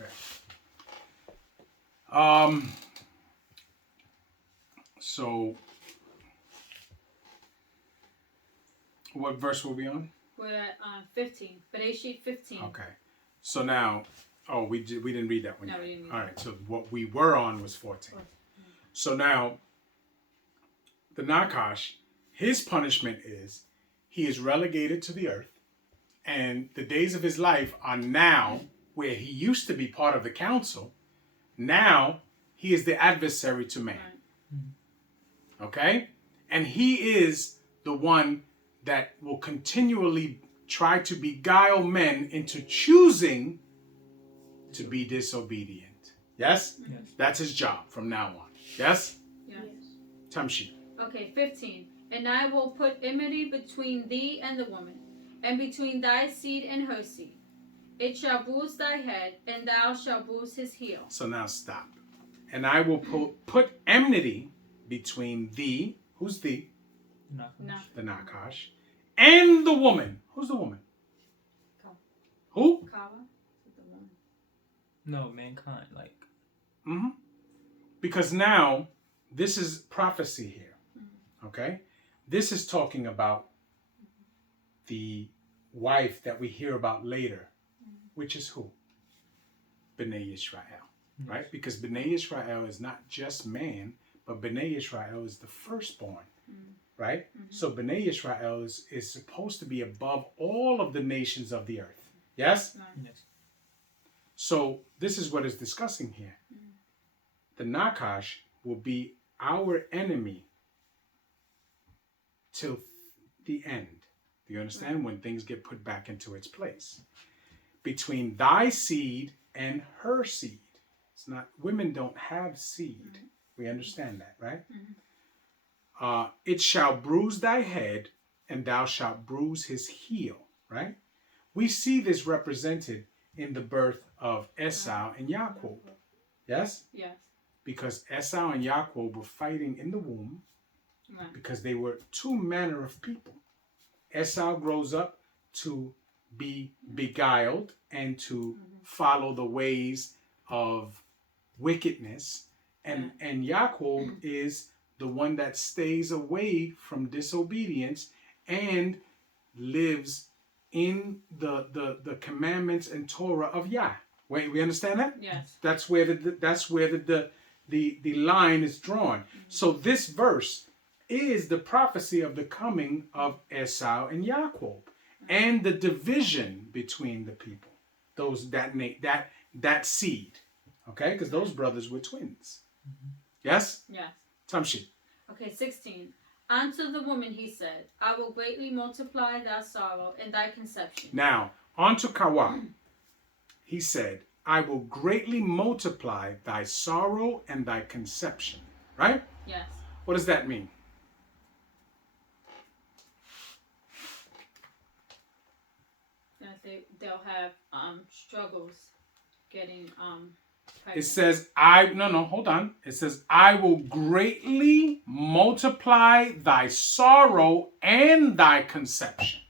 Okay. So, what verse were we on? We're at 15. Bereshit 15. Okay. So now, we didn't read that one yet. No, we didn't read All that. right. So what we were on was 14. So now, the Nakash, his punishment is he is relegated to the earth, and the days of his life are now where he used to be part of the council. Now he is the adversary to man. Right. Okay? And he is the one that will continually try to beguile men into choosing to be disobedient. Yes? Yes. That's his job from now on. Yes? Yes. Tamshi. Okay, 15. And I will put enmity between thee and the woman, and between thy seed and her seed. It shall bruise thy head, and thou shalt bruise his heel. So now stop. And I will put enmity between thee, who's thee? Nakash. The Nakash, and the woman. Who's the woman? Kawa. Who? Kawa? The woman. No, mankind. Like. Mm-hmm. Because now, this is prophecy here. Okay? This is talking about the wife that we hear about later, which is who? B'nai Israel. Right? Because B'nai Israel is not just man, but B'nai Israel is the firstborn. Right? So B'nai Israel is supposed to be above all of the nations of the earth. Yes? Yes. So this is what it's discussing here. The Nakash will be our enemy till the end. Do you understand? When things get put back into its place. Between thy seed and her seed. It's not, women don't have seed. We understand that, right? It shall bruise thy head, and thou shalt bruise his heel, right? We see this represented in the birth of Esau and Yaakov. Yes? Yes. Because Esau and Yaakov were fighting in the womb, because they were two manner of people. Esau grows up to be beguiled and to follow the ways of wickedness, and Yaakov is the one that stays away from disobedience and lives in the commandments and Torah of Yah. Wait, we understand that? Yes. That's where the line is drawn. So this verse is the prophecy of the coming of Esau and Yaakov and the division between the people, that seed, okay? Because those brothers were twins. Yes? Yes. Tamshi. Okay, 16. Unto the woman he said, I will greatly multiply thy sorrow and thy conception. Now, unto Kawa, he said, I will greatly multiply thy sorrow and thy conception. Right? Yes. What does that mean? They'll have struggles getting pregnant. It says, hold on. It says, I will greatly multiply thy sorrow and thy conception.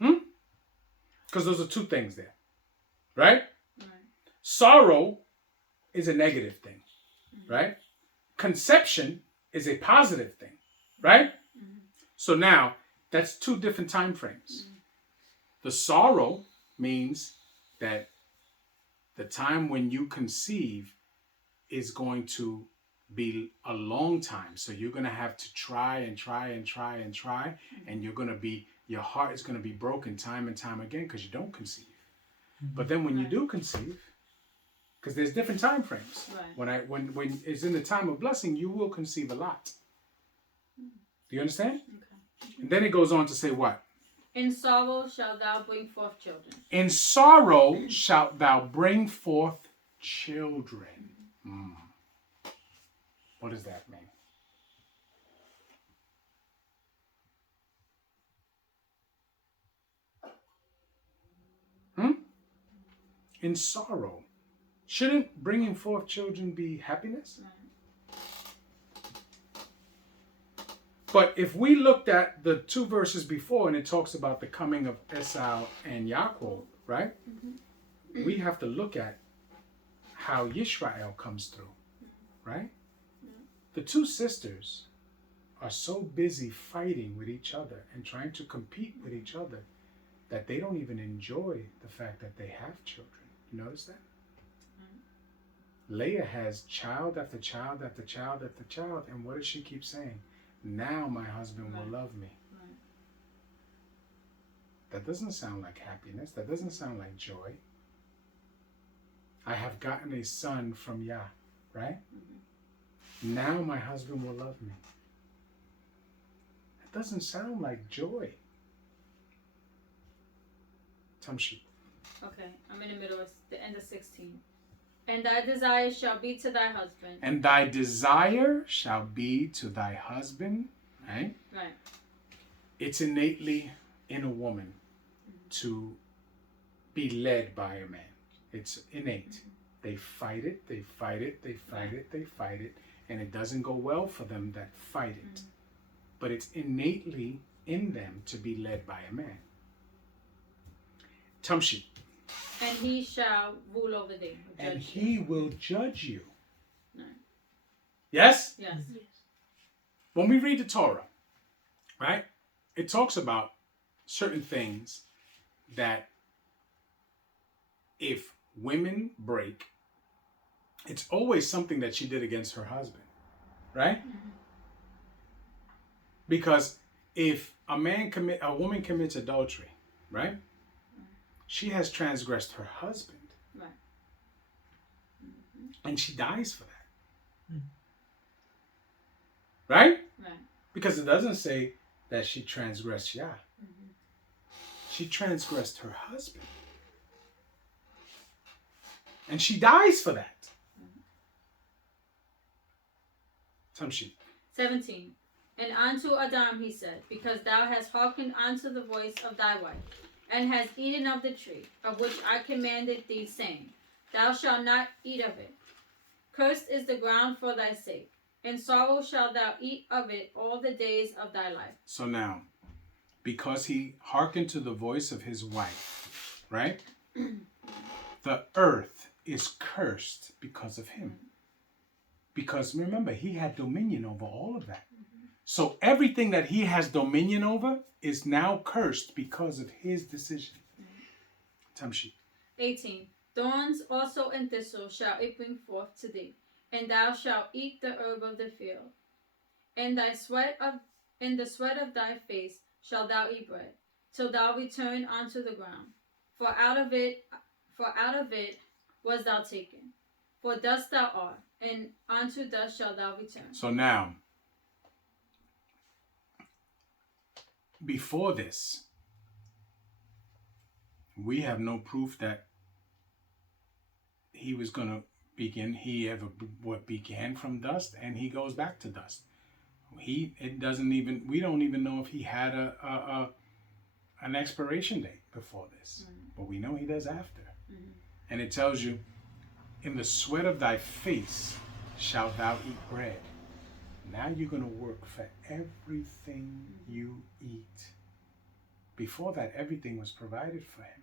Because those are two things there. Right? Sorrow is a negative thing. Right? Conception is a positive thing. Right? So now, that's two different time frames. The sorrow means that the time when you conceive is going to be a long time. So you're going to have to try and try and try and try. And your heart is going to be broken time and time again because you don't conceive. But then when you do conceive, because there's different time frames. Right. When it's in the time of blessing, you will conceive a lot. Do you understand? Okay. And then it goes on to say what? In sorrow shalt thou bring forth children. In sorrow shalt thou bring forth children. What does that mean? In sorrow. Shouldn't bringing forth children be happiness? But if we looked at the two verses before and it talks about the coming of Esau and Yaakov, right? We have to look at how Yishrael comes through, right? The two sisters are so busy fighting with each other and trying to compete with each other that they don't even enjoy the fact that they have children. You notice that? Leah has child after child after child after child, and what does she keep saying? Now my husband will love me. That doesn't sound like happiness. That doesn't sound like joy. I have gotten a son from Yah, right? Now my husband will love me. That doesn't sound like joy. Tamshi. Okay, I'm in the middle of the end of 16. And thy desire shall be to thy husband. And thy desire shall be to thy husband, right? Right. It's innately in a woman to be led by a man. It's innate. They fight it, they fight it, they fight it, they fight it, and it doesn't go well for them that fight it. But it's innately in them to be led by a man. Tamshi. And he shall rule over thee. And he will judge you. No. Yes? Yes. When we read the Torah, right, it talks about certain things that if women break, it's always something that she did against her husband, right? Because if a woman commits adultery, right, she has transgressed her husband. Right. And she dies for that. Right? Right. Because it doesn't say that she transgressed Yah. She transgressed her husband. And she dies for that. Tamshi. 17. And unto Adam he said, because thou hast hearkened unto the voice of thy wife, and hast eaten of the tree, of which I commanded thee, saying, thou shalt not eat of it. Cursed is the ground for thy sake, and sorrow shalt thou eat of it all the days of thy life. So now, because he hearkened to the voice of his wife, right? The earth is cursed because of him. Because remember, he had dominion over all of that. So everything that he has dominion over is now cursed because of his decision. Tamshi. 18. Thorns also and thistles shall it bring forth to thee, and thou shalt eat the herb of the field. And the sweat of thy face shalt thou eat bread, till thou return unto the ground. For out of it was thou taken. For dust thou art, and unto dust shalt thou return. So now, before this, we have no proof that he was going to begin. He ever began from dust, and he goes back to dust. We don't even know if he had an expiration date before this, but we know he does after. And it tells you, in the sweat of thy face shalt thou eat bread. Now you're going to work for everything you eat. Before that, everything was provided for him.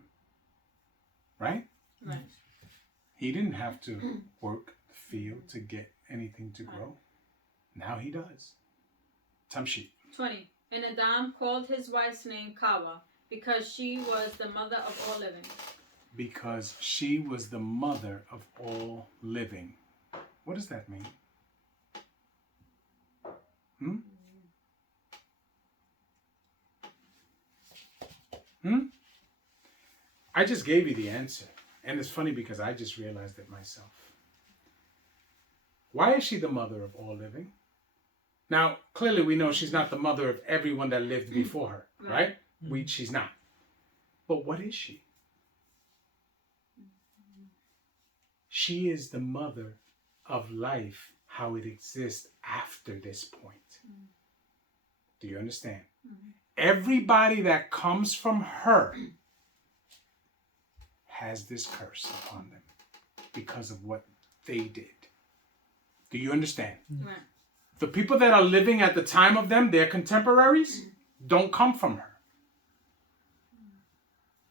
Right? Right. He didn't have to work the field to get anything to grow. Now he does. Tamshi. 20. And Adam called his wife's name Kawa, because she was the mother of all living. Because she was the mother of all living. What does that mean? I just gave you the answer. And it's funny because I just realized it myself. Why is she the mother of all living? Now, clearly we know she's not the mother of everyone that lived before her, right? She's not. But what is she? She is the mother of life, how it exists after this point. Do you understand? Everybody that comes from her has this curse upon them because of what they did. Do you understand? Right. The people that are living at the time of them, their contemporaries, don't come from her.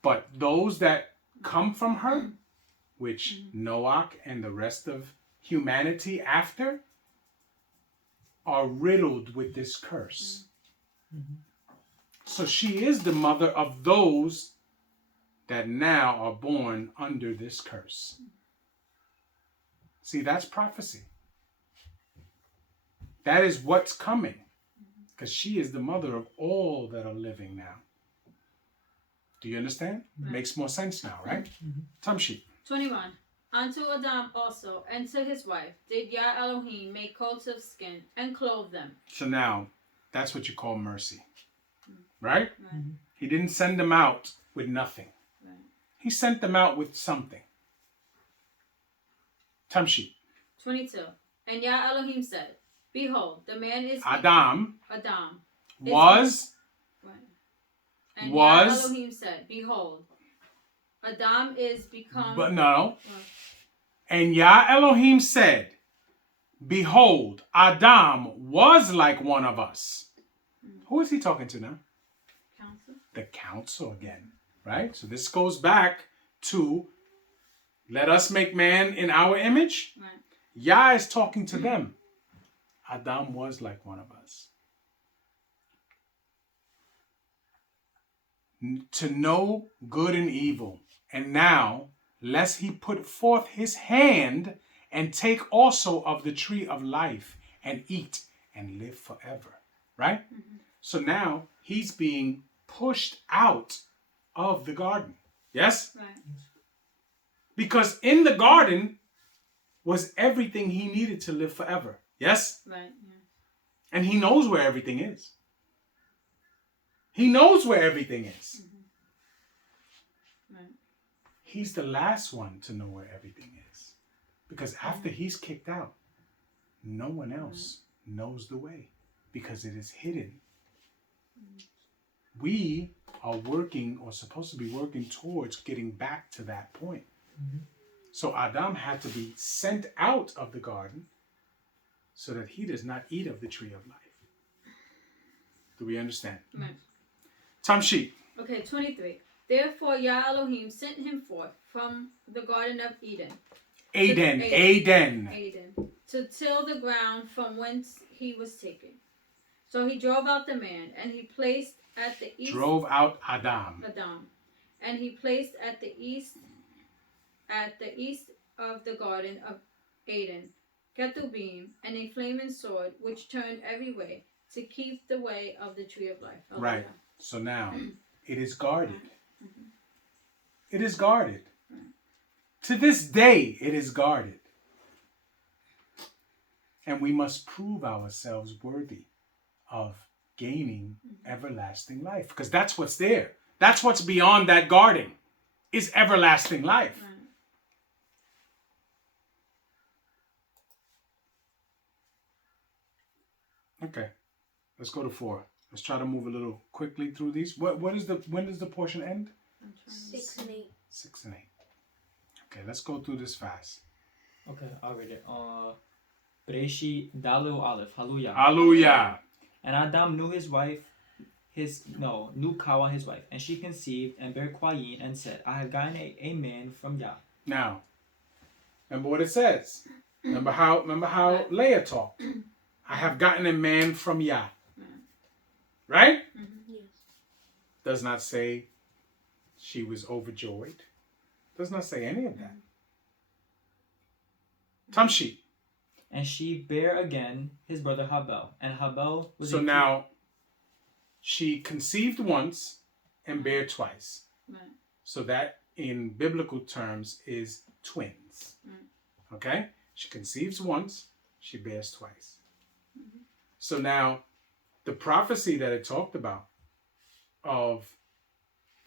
But those that come from her, which Noach and the rest of humanity after are riddled with this curse. So she is the mother of those that now are born under this curse. See, that's prophecy. That is what's coming. Because she is the mother of all that are living now. Do you understand? Right. Makes more sense now, right? Tamshi. 21. Unto Adam also and to his wife did Yah Elohim make coats of skin and clothe them. So now, that's what you call mercy. Right? Right. He didn't send them out with nothing. Right. He sent them out with something. Tamshi. 22. And Yah Elohim said, Behold, the man is Adam was. Right. And was. Yah Elohim said, Behold, Adam is become. But no. And Yah Elohim said, Behold, Adam was like one of us. Who is he talking to now? Council. The council again, right? So this goes back to, let us make man in our image. Right. Yah is talking to them. Adam was like one of us. To know good and evil. And now, lest he put forth his hand and take also of the tree of life and eat and live forever. Right? So now he's being pushed out of the garden. Yes? Right. Because in the garden was everything he needed to live forever. Yes? Right. Yeah. And he knows where everything is. He knows where everything is. Right. He's the last one to know where everything is. Because after he's kicked out, no one else knows the way. Because it is hidden. We are working, or supposed to be working towards getting back to that point. So Adam had to be sent out of the garden so that he does not eat of the tree of life. Do we understand? Right. Tamshi. Okay, 23. Therefore Yah Elohim sent him forth from the Garden of Eden. Eden. To till the ground from whence he was taken. So he drove out the man, and he placed at the east. Drove out Adam. And he placed at the east of the Garden of Eden, Ketubim, and a flaming sword, which turned every way, to keep the way of the tree of life. Right. So now, it is guarded. It is guarded. To this day, it is guarded. And we must prove ourselves worthy of gaining everlasting life. Because that's what's there. That's what's beyond that guarding, is everlasting life. Right. Okay, let's go to 4. Let's try to move a little quickly through these. When does the portion end? 6 and 8. 6 and 8. Okay, let's go through this fast. Okay, I'll read it. Bereshit Dalu Aleph. Hallelujah. Hallelujah. And Adam knew knew Kawa his wife, and she conceived and bare Qayin and said, I have gotten a man from Yah. Now, remember what it says. Remember how Leah talked. I have gotten a man from Yah. Right? Yes. Does not say she was overjoyed. Does not say any of that. Tamshi. And she bare again his brother Habel. And Habel was So now, she conceived once and bare twice. Right. So that, in biblical terms, is twins. Okay? She conceives once, she bears twice. So now, the prophecy that it talked about of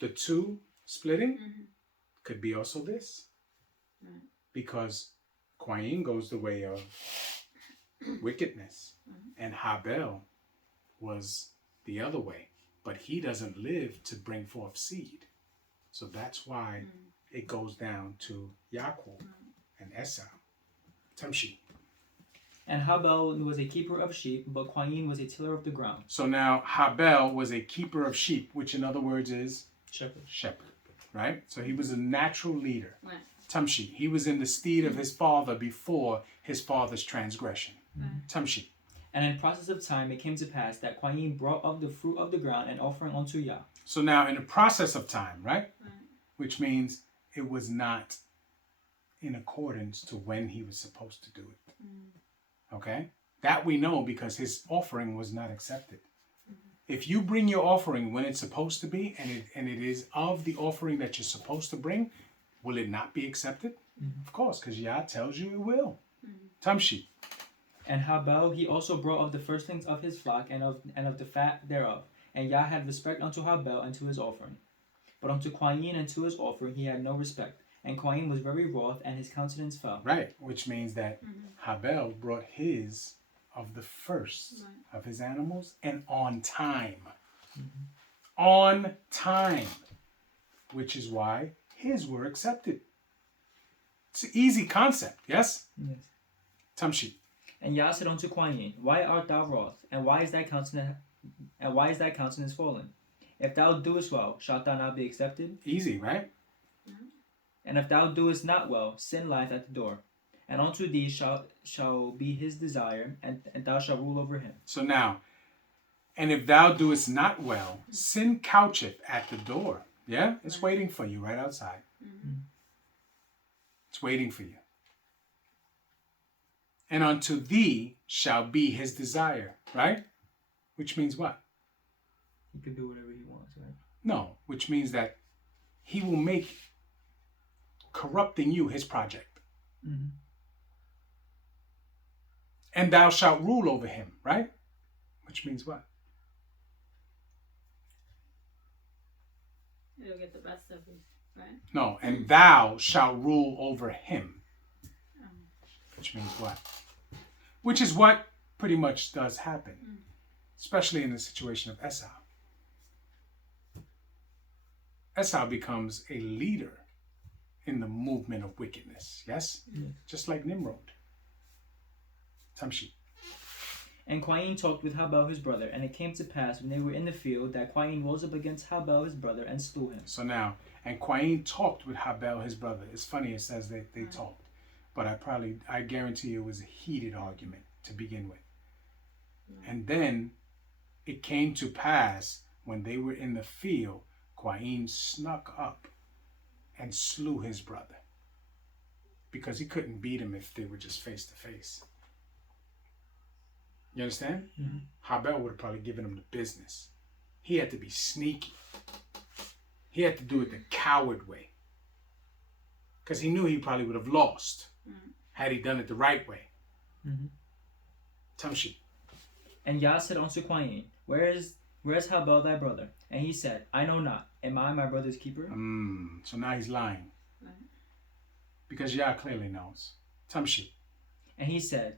the two splitting could be also this. Because Qayin goes the way of wickedness. And Habel was the other way. But he doesn't live to bring forth seed. So that's why it goes down to Yaakov and Esau. Tamshi. And Habel was a keeper of sheep, but Qayin was a tiller of the ground. So now Habel was a keeper of sheep, which in other words is Shepherd. shepherd. right? So he was a natural leader. Right. Tamshi. He was in the stead of his father before his father's transgression. Tamshi. And in process of time it came to pass that Qayin brought of the fruit of the ground an offering unto Yah. So now in the process of time, right? Right. Which means it was not in accordance to when he was supposed to do it. Okay? That we know because his offering was not accepted. If you bring your offering when it's supposed to be, and it is of the offering that you're supposed to bring, will it not be accepted? Of course, because Yah tells you it will. Tamshi. And Habel he also brought of the firstlings of his flock and of the fat thereof. And Yah had respect unto Habel and to his offering. But unto Qayin and to his offering he had no respect. And Qayin was very wroth, and his countenance fell. Right, which means that Habel brought his of the first of his animals and on time. On time. Which is why his were accepted. It's an easy concept, yes? Yes. Tamshi. And Yah said unto Qayin, Why art thou wroth, and why is thy countenance fallen? If thou doest well, shalt thou not be accepted? Easy, right? And if thou doest not well, sin lieth at the door. And unto thee shall be his desire, and thou shalt rule over him. So now, and if thou doest not well, sin coucheth at the door. Yeah? It's waiting for you right outside. It's waiting for you. And unto thee shall be his desire, right? Which means what? He can do whatever he wants, right? No, which means that he will make corrupting you his project. And thou shalt rule over him, right? Which means what? You'll get the best of you, right? No, and thou shalt rule over him. Which means what? Which is what pretty much does happen, especially in the situation of Esau. Esau becomes a leader in the movement of wickedness, yes? Just like Nimrod. Tamshi. And Qayin talked with Habel his brother, and it came to pass when they were in the field that Qayin rose up against Habel his brother and slew him. So now, and Qayin talked with Habel his brother. It's funny it says that they talked, but I guarantee you it was a heated argument to begin with. And then it came to pass when they were in the field, Qayin snuck up and slew his brother because he couldn't beat him if they were just face to face. You understand? Habel would have probably given him the business. He had to be sneaky. He had to do it the coward way. Because he knew he probably would have lost had he done it the right way. Tamshi. And Yah said unto Qayin, Where is Habel thy brother? And he said, I know not. Am I my brother's keeper? So now he's lying. Because Yah clearly knows. Tamshi. And he said,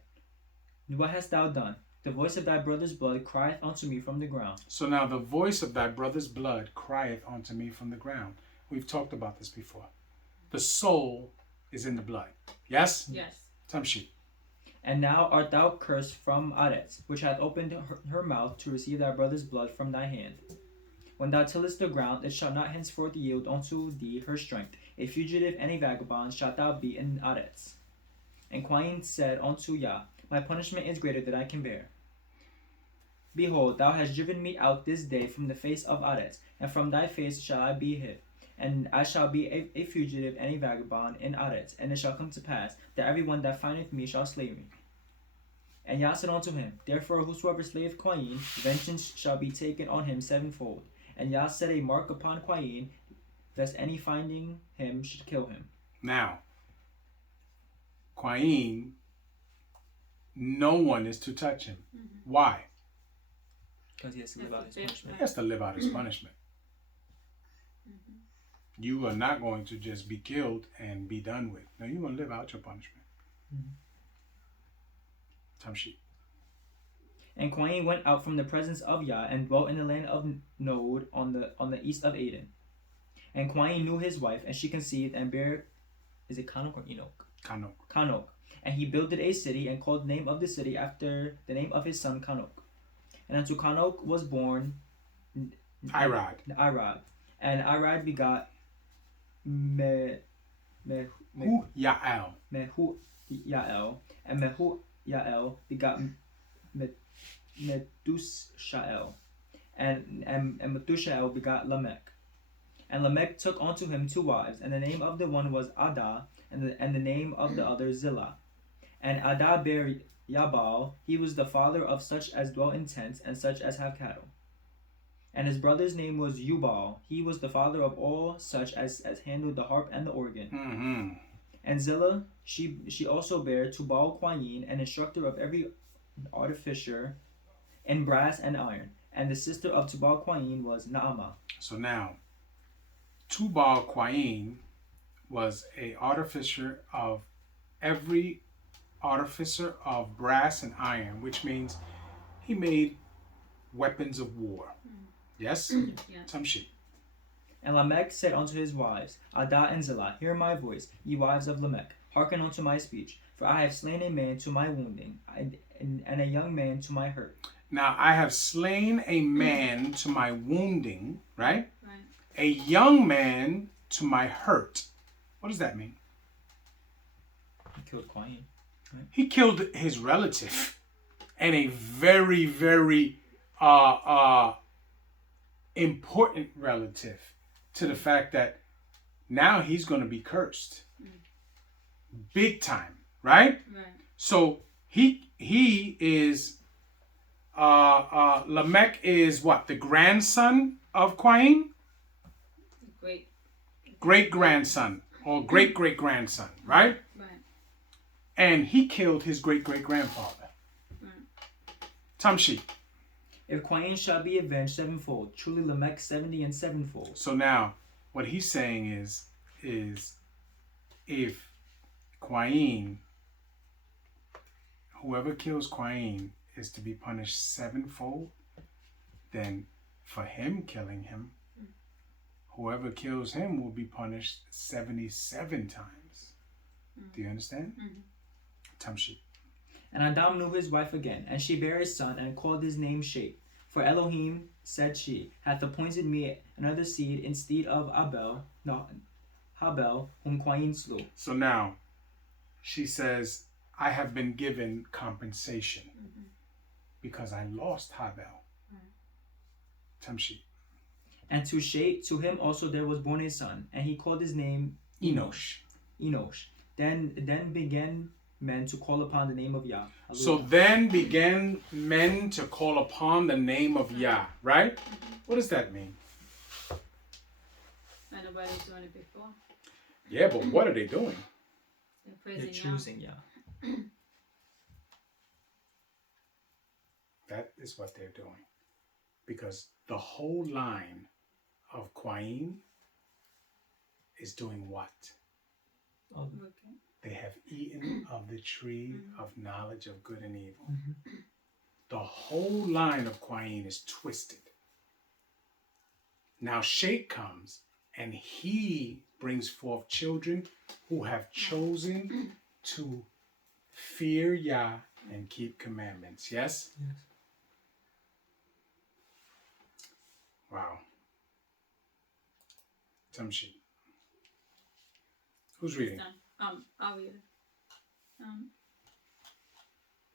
What hast thou done? The voice of thy brother's blood crieth unto me from the ground. So now the voice of thy brother's blood crieth unto me from the ground. We've talked about this before. The soul is in the blood. Yes? Yes. Tamshi. And now art thou cursed from Aretz, which hath opened her mouth to receive thy brother's blood from thy hand. When thou tillest the ground, it shall not henceforth yield unto thee her strength. A fugitive and a vagabond shalt thou be in Aretz. And Qayin said unto Yah, My punishment is greater than I can bear. Behold, thou hast driven me out this day from the face of Aretz, and from thy face shall I be hid. And I shall be a fugitive and a vagabond in Aretz, and it shall come to pass that everyone that findeth me shall slay me. And Yah said unto him, Therefore whosoever slayeth Qayin, vengeance shall be taken on him sevenfold. And Yah set a mark upon Qayin, lest any finding him should kill him. Now, Qayin, no one is to touch him. Why? Because he has to live out his punishment. He has to live out his punishment. You are not going to just be killed and be done with. No, you're going to live out your punishment. Tamshi. And Qayin went out from the presence of Yah and dwelt in the land of Nod on the east of Aden. And Qayin knew his wife, and she conceived and bare, is it Kanok or Enoch? Kanok. Kanok. And he builded a city and called the name of the city after the name of his son Kanok. And unto Kanok was born Irad. Irad. And Irad begot Me, me, me, Hu Yael. Mehujael, and Mehujael begot Methushael, and Methushael begot Lamech. And Lamech took unto him 2 wives, and the name of the one was Adah, and the name of the other Zillah. And Adah bare Yabal. He was the father of such as dwell in tents, and such as have cattle. And his brother's name was Ubal. He was the father of all such as handled the harp and the organ. Mm-hmm. And Zillah, she also bare Tubal Quayin, an instructor of every artificer in brass and iron. And the sister of Tubal Quayin was Naamah. So now, Tubal Quayin was a artificer of every artificer of brass and iron, which means he made weapons of war. Yes? Yeah. Some shit. And Lamech said unto his wives, Adah and Zillah, hear my voice, ye wives of Lamech, hearken unto my speech. For I have slain a man to my wounding, and a young man to my hurt. Now, I have slain a man to my wounding, right? Right. A young man to my hurt. What does that mean? He killed Quayin. He killed his relative, and a very, very important relative, to the fact that now he's going to be cursed, big time, right? Right. So he is Lamech is what, the grandson of Quayin, great grandson or great grandson, right? Right. And he killed his great grandfather. Tamshi. If Quayin shall be avenged 7-fold, truly Lamech 70 and 7-fold. So now, what he's saying is if Quayin, whoever kills Quayin is to be punished 7-fold, then for him killing him, whoever kills him will be punished 77 times. Do you understand? Tamshi. And Adam knew his wife again, and she bare a son, and called his name Shet. For Elohim, said she, hath appointed me another seed instead of Habel, whom Quayin slew. So now, she says, I have been given compensation because I lost Habel. Tamshi. And to Shet, to him also there was born a son, and he called his name Enosh. Then began men to call upon the name of Yah. Hallelujah. So then began men to call upon the name of Yah, right? What does that mean? And nobody was doing it before. Yeah, but what are they doing? They're They're praising choosing Yah. That is what they're doing. Because the whole line of Quayin is doing what? Yah. Okay. They have eaten of the tree of knowledge of good and evil. The whole line of Quayin is twisted. Now Shet comes and he brings forth children who have chosen to fear Yah and keep commandments. Yes? Yes. Wow. Tamshi. Who's reading? I'll read it.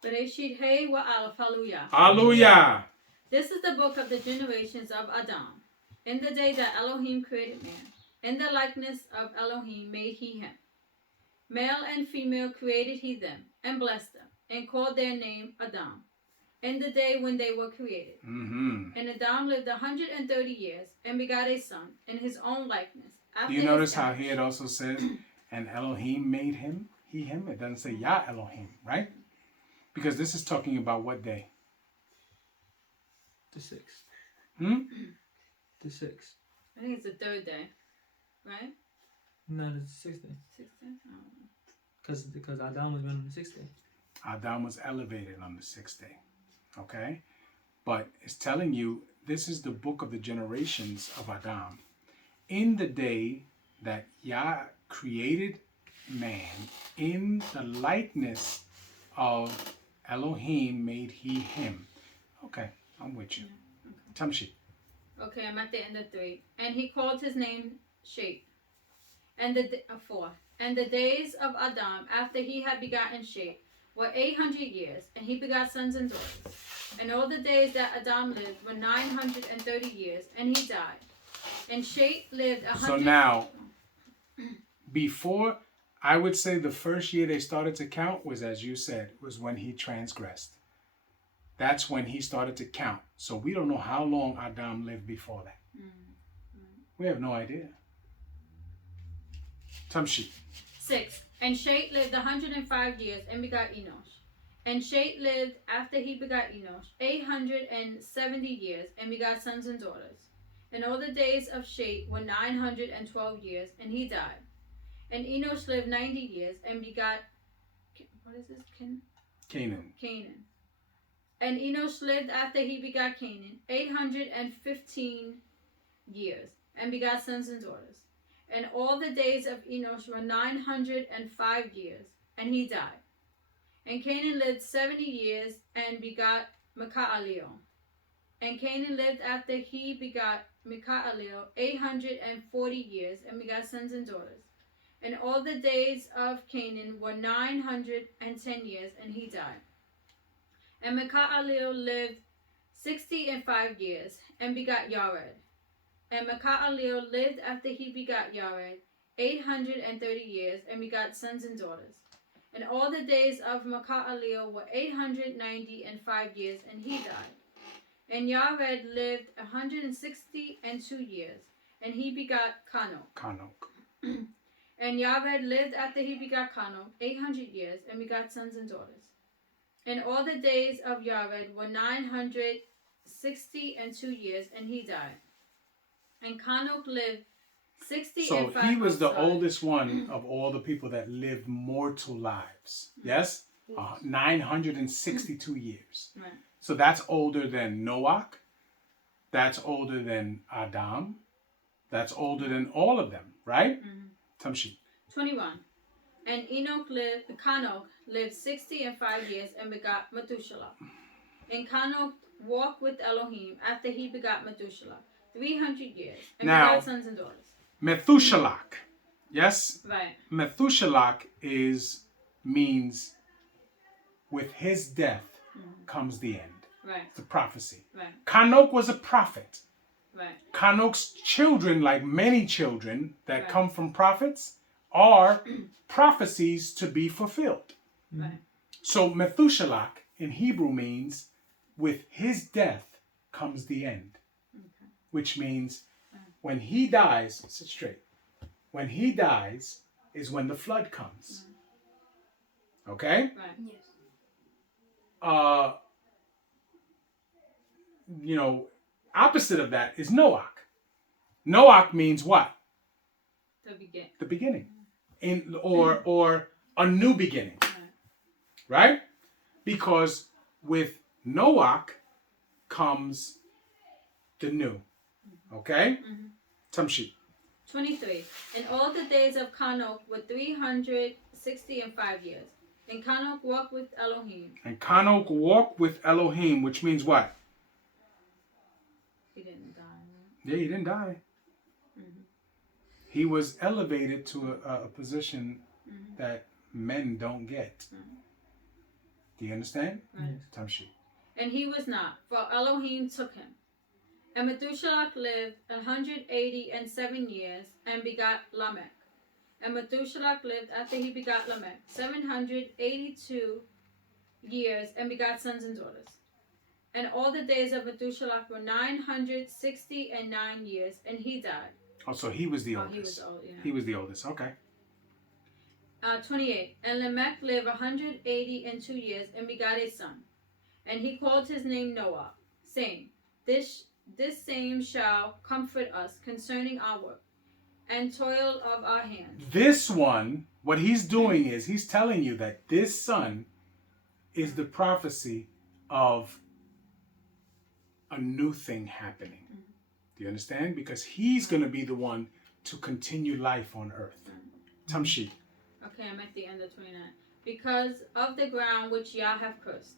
Bereshit Hey wa Aleph, hallelujah. Hallelujah. This is the book of the generations of Adam. In the day that Elohim created man, in the likeness of Elohim made he him. Male and female created he them, and blessed them, and called their name Adam. In the day when they were created. And Adam lived 130 years, and begot a son in his own likeness. Do you notice how here it also says, and Elohim made him, he, him? It doesn't say Yah Elohim, right? Because this is talking about what day? The 6th. The 6th. I think it's the 3rd day, right? No, it's the 6th day. 6th day? I don't know. Because Adam was born on the 6th day. Adam was elevated on the 6th day. Okay? But it's telling you, this is the book of the generations of Adam. In the day that Yah created man, in the likeness of Elohim made he him. Okay, I'm with you. Tamshi. Okay, I'm at the end of 3. And he called his name Shet. And the 4. And the days of Adam after he had begotten Shet were 800 years, and he begot sons and daughters. And all the days that Adam lived were 930 years, and he died. And Shet lived 100. So now, before, I would say the first year they started to count was, as you said, was when he transgressed. That's when he started to count. So we don't know how long Adam lived before that. We have no idea. Tamshi. 6. And Shet lived 105 years and begot Enosh. And Shet lived after he begot Enosh 870 years and begot sons and daughters. And all the days of Shet were 912 years, and he died. And Enosh lived 90 years and begot, what is this? Canaan. And Enosh lived after he begot Canaan 815 years and begot sons and daughters. And all the days of Enosh were 905 years, and he died. And Canaan lived 70 years and begot Mahalalel. And Canaan lived after he begot Mahalalel 840 years and begot sons and daughters. And all the days of Canaan were 910 years, and he died. And Mahalalel lived 65 years and begot Yared. And Mahalalel lived after he begot Yared 830 years and begot sons and daughters. And all the days of Mahalalel were 895 years, and he died. And Yared lived 162 years, and he begot Kanok. And Yared lived after he begot Kanok 800 years and begot sons and daughters. And all the days of Yared were 962 years, and he died. And Kanok lived 65 So he was the outside. oldest one of all the people that lived mortal lives. Yes? 962 years. Right. So that's older than Noah. That's older than Adam. That's older than all of them, right? Tamshi. 21. And Kanok lived 65 years and begot Methuselah. And Kanok walked with Elohim after he begot Methuselah 300 years and Now- begot sons and daughters. Methuselah. Yes? Right. Methuselah means with his death comes the end. Right. It's a prophecy. Right. Kanok was a prophet. Right. Kanok's children, like many children that Right. come from prophets, are prophecies to be fulfilled. Right. So Methuselah in Hebrew means with his death comes the end. Which means when he dies, sit straight. When he dies is when the flood comes. Okay? Right. Yes. Opposite of that is Noah. Noah means what? The beginning. The beginning. Or a new beginning. Right? Because with Noah comes the new. Okay? Tamshi. 23. And all the days of Kanok were 365 years. And Kanok walked with Elohim. And Kanok walked with Elohim, which means what? He didn't die. Right? Yeah, he didn't die. He was elevated to a position that men don't get. Do you understand? Right. Tamshi. And he was not, for Elohim took him. And Methuselah lived 187 years and begot Lamech. And Methuselah lived after he begot Lamech 782 years and begot sons and daughters. And all the days of Methuselah were 969 years, and he died. Oh, so he was the oldest. He was old, yeah. He was the oldest. Okay. 28. And Lamech lived 182 years and begot a son. And he called his name Noah, saying, This same shall comfort us concerning our work and toil of our hands. This one, what he's doing is he's telling you that this son is the prophecy of a new thing happening. Do you understand? Because he's going to be the one to continue life on earth. Tamshi. Okay, I'm at the end of 29. Because of the ground which Yah hath cursed.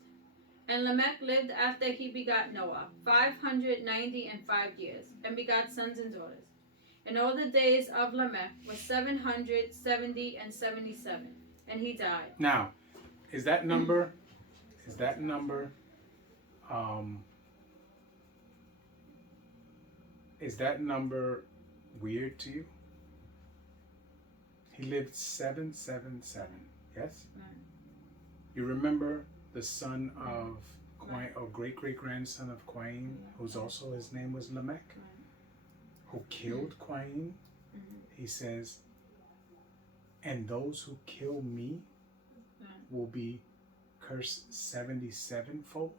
And Lamech lived after he begot Noah 595 years, and begot sons and daughters. And all the days of Lamech were 770 and 77, and he died. Now, is that number weird to you? He lived 777. Yes? Right. You remember the son of Quain, or great-great-grandson of Quain, whose also his name was Lamech, who killed Quain? He says, and those who kill me will be cursed 77-fold.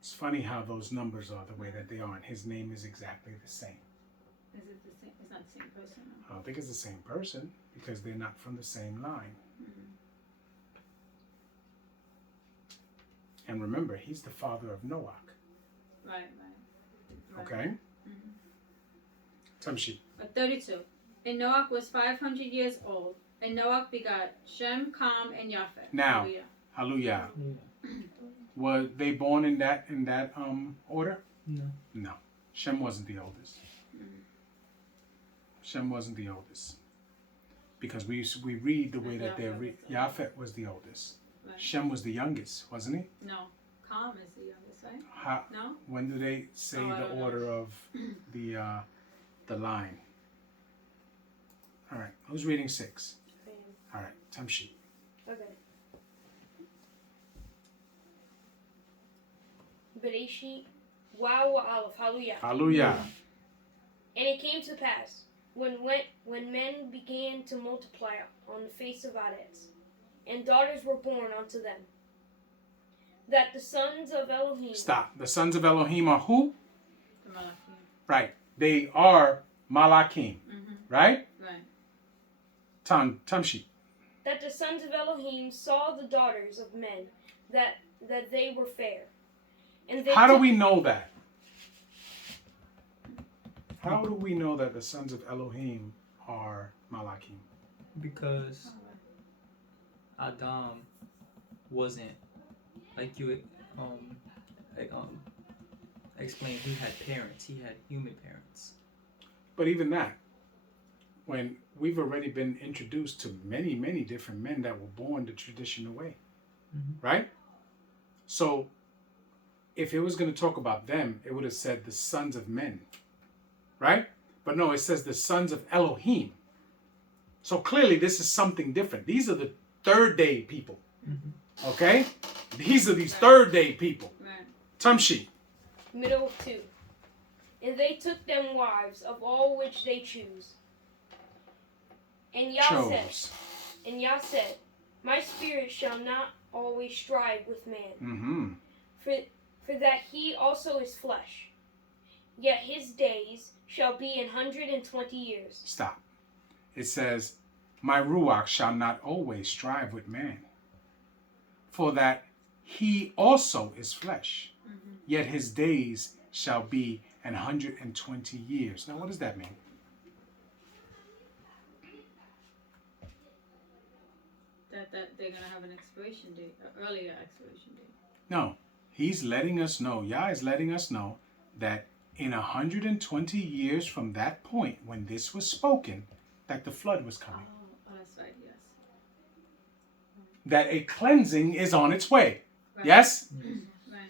It's funny how those numbers are the way that they are, and his name is exactly the same. Is it the same? It's not the same person. I don't think it's the same person because they're not from the same line. And remember, he's the father of Noach. Right. Okay? Tamshi. 32. And Noach was 500 years old, and Noach begot Shem, Ham, and Japheth. Now, hallelujah. Were they born in that order? No. No. Shem wasn't the oldest. Shem wasn't the oldest. Because we read the way that they're Japheth was the oldest. Right. Shem was the youngest, wasn't he? No. Ham is the youngest, right? No? When do they say the order of the line? All right. Who's reading 6? All right. Tamshi. Okay. Bereshit, Wow, Aleph, Hallelujah. Hallelujah. And it came to pass, when men began to multiply on the face of Adets, and daughters were born unto them, that the sons of Elohim... Stop. The sons of Elohim are who? The Malachim. Right. They are Malachim. Right? Right. Tamshi. That the sons of Elohim saw the daughters of men, that they were fair. And they How do we know that? How do we know that the sons of Elohim are Malachim? Because Adam wasn't, like you explained, he had parents. He had human parents. But even that, when we've already been introduced to many, many different men that were born the traditional way, right? So if it was going to talk about them, it would have said the sons of men, right? But no, it says the sons of Elohim. So clearly this is something different. These are the third day people, okay? These are these third day people. Right. Tamshi. Middle of 2. And they took them wives of all which they choose. And Yah said, my spirit shall not always strive with man, for that he also is flesh. Yet his days shall be 120 years. Stop. It says, my Ruach shall not always strive with man, for that he also is flesh. Yet his days shall be 120 years. Now, what does that mean? That they're going to have an expiration date, an earlier expiration date. No. He's letting us know, Yah is letting us know that in 120 years from that point when this was spoken, that the flood was coming. Oh, that's right, yes. That a cleansing is on its way. Right. Yes? Right.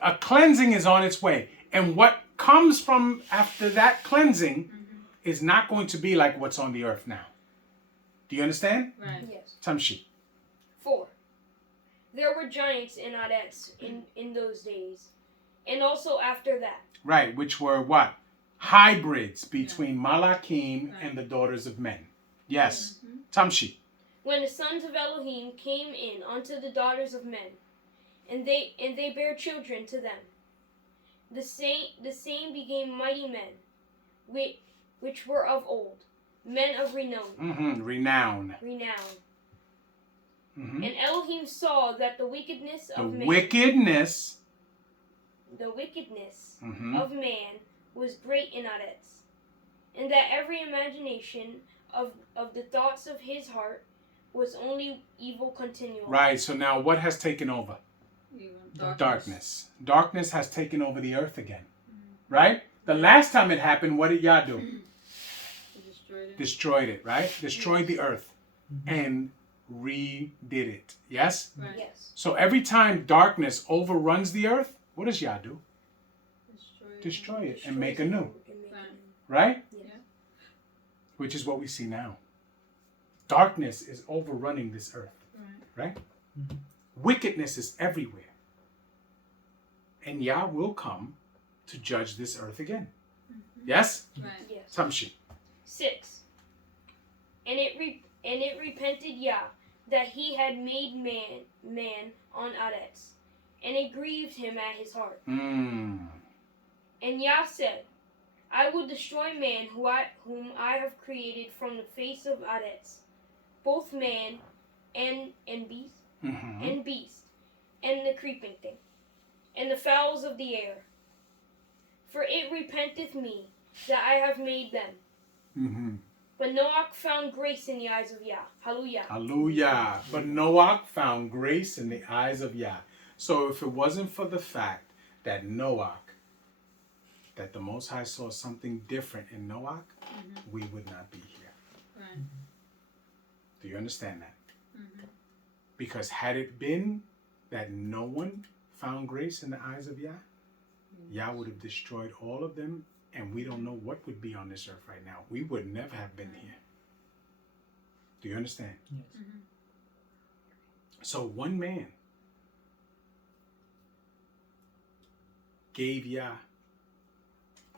A cleansing is on its way. And what comes from after that cleansing is not going to be like what's on the earth now. Do you understand? Right. Yes. Tamshi. 4. There were giants in Adets in those days, and also after that. Right, which were what? Hybrids between Malachim and the daughters of men. Yes. Tamshi. When the sons of Elohim came in unto the daughters of men, and they bare children to them, the same became mighty men, which were of old, men of renown. Renown. And Elohim saw that the wickedness of man, of man was great in Adets, and that every imagination of the thoughts of his heart was only evil continually. Right, so now what has taken over? Darkness. Darkness. Darkness has taken over the earth again. right? The last time it happened, what did Yah do? He destroyed it. Destroyed it, right? Destroyed the earth and redid it. Yes? Right. Yes. So every time darkness overruns the earth, what does Yah do? Destroy it and make anew, right? Yes. Which is what we see now. Darkness is overrunning this earth, right? Wickedness is everywhere. And Yah will come to judge this earth again. Yes? Right. Yes. Tamshi. 6. And it repented Yah that he had made man on Aretz, and it grieved him at his heart. And Yah said, I will destroy man whom I have created from the face of Aretz, both man and beast, and beast, and the creeping thing, and the fowls of the air. For it repenteth me that I have made them. But Noach found grace in the eyes of Yah. Hallelujah. Hallelujah. But Noach found grace in the eyes of Yah. So if it wasn't for the fact that that the Most High saw something different in Noach, we would not be here. Right. Do you understand that? Because had it been that no one found grace in the eyes of Yah, Yah would have destroyed all of them, and we don't know what would be on this earth right now. We would never have been here. Do you understand? Yes. So one man gave Yah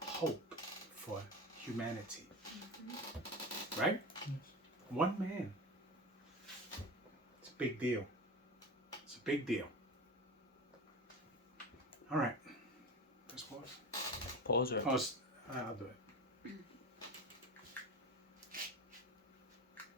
hope for humanity. Right? One man. It's a big deal. It's a big deal. All right. Let's pause. Pause or Pause. I'll do it.